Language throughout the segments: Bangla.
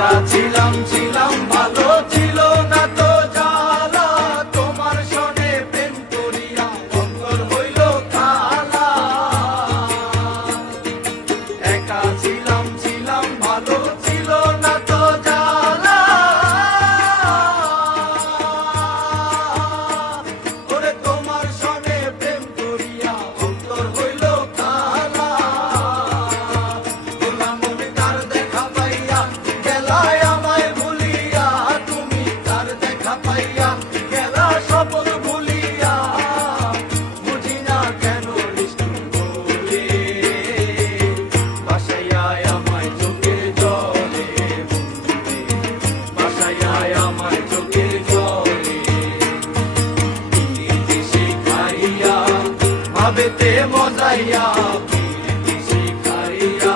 একা ছিলাম ছিলাম ভালো ছিল না তো জ্বালা, তোমার সনে প্রেম করিয়া অন্তর হইল কালা। একা ছিলাম ছিলাম ভালো ছিল না তো জ্বালা, ওরে তোমার সনে প্রেম করিয়া অন্তর হইল কালা। গোলাম মনে কার দেখা পাইয়া গেলায় আমায় ভুলিয়া, তুমি কার দেখা পাইয়া গেলা শপথ ভুলিয়া, বুঝি না কেন নিষ্ঠুর বলে বাসায় আমায় চোখের জলে, বাসায় আমায় চোখের জলে। পিরিতি শিখাইয়া ভাবেতে মজাইয়া, পিরিতি শিখাইয়া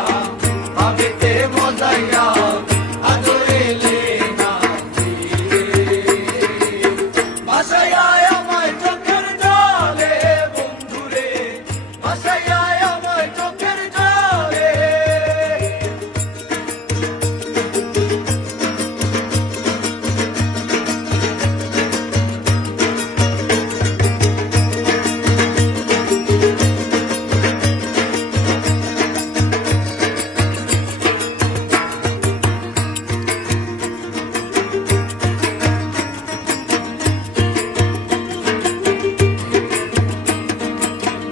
ভাবেতে মজাইয়া, আজো এলে না ফিরে। বাসায় আমায় চোখের জলে বন্ধুরে, বাসায় আমায় চোখের জলে।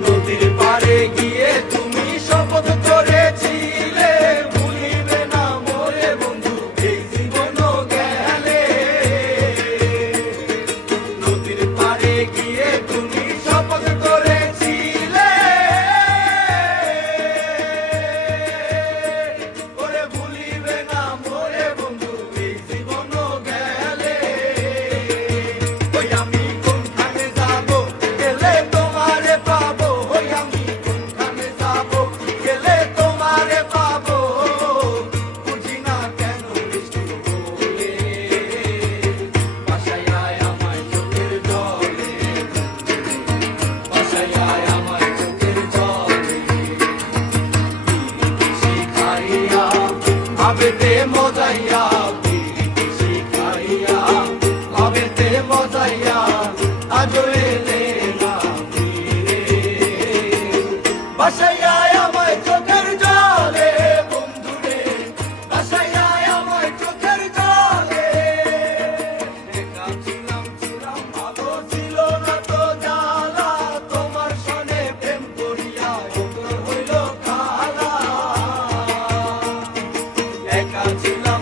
নদীর পাড়ে গিয়ে তুমি শপথ করেছিলে, ভুলিবে না মোরে বন্ধু এই জীবন গেলে। নদীর পাড়ে গিয়ে তুমি শপথ করেছিলে, ওরে ভুলিবে না মোরে বন্ধু এই জীবন গেলে। ওই আমি কোনখানে যাবো গেলে তোমারে পাবো, ওই আমি কোনখানে যাবো গেলে তোমারে পাবো, বুঝি না কেন নিষ্ঠুর বলে বাসায় আমায় চোখের জলে, বাসায় আমায় চোখের জলে। পিরিতি শিখাইয়া ভাবেতে মজাইয়া, পিরিতি শিখাইয়া ভাবেতে মজাইয়া, আজো এলে না ফিরে। বাসায় আমায় চোখের জলে বন্ধুরে, বাসায় আমায় চোখের জলে। একা ছিলাম ছিলাম ভালো ছিল না তো জ্বালা, তোমার সনে প্রেম করিয়া অন্তর হইল কালা। একা ছিলাম